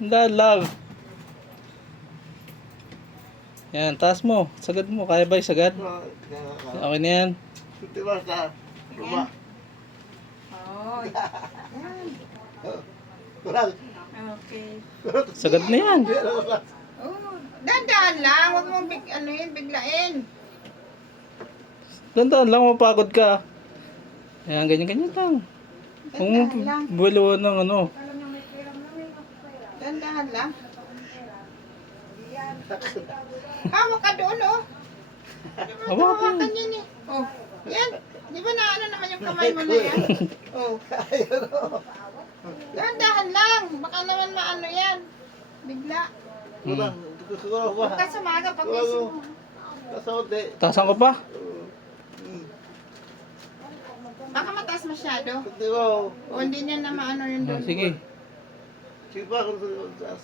Dahan lang. Yan, taas mo. Sagad mo. Kaya ba yung sagad? Okay na yan. Diba ka? Diba? Oh, Kurang. okay. Sagad na yan. Oh, dahan lang. Huwag mong biglain. Dandan lang, mapagod ka. Yan, ganyan-ganyan lang. Kung Dahan lang. buluan ng ano. Dahan lang. Hawak ka doon, oh. Hawakan. Hawakan yan eh. Oh, yan. Di ba na ano naman yung kamay mo na yan? Oh, dahan lang. Baka naman maano yan. Bigla. Kurang. Kurang ba? Bukas sa maga pag gising mo. Kasote. Taasan ko pa. Baka mataas masyado. Diba? O hindi niya na maano yun doon. Sige. Sige pa kung sa taas.